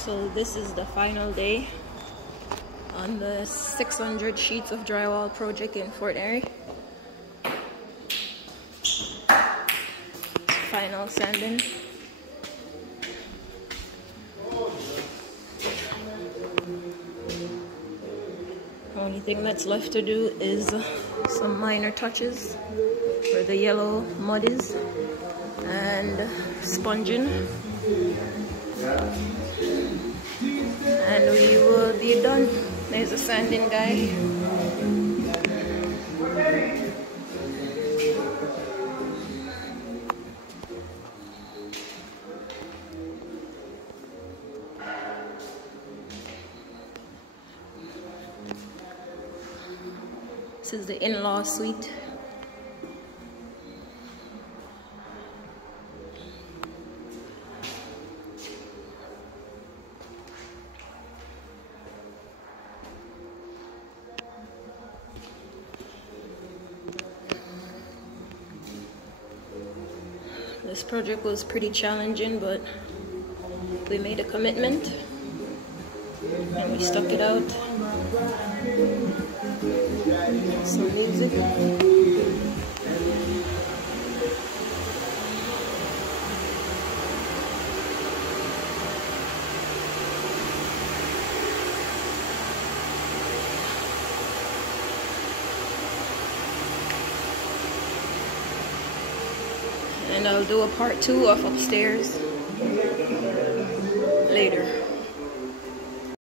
So this is the final day on the 600 sheets of drywall project in Fort Erie. Final sanding. Only thing that's left to do is some minor touches where the yellow mud is and sponging, and we will be done. There's a sanding guy. This is the in-law suite. This project was pretty challenging, but we made a commitment and we stuck it out. Some music. And I'll do a part 2 of upstairs later.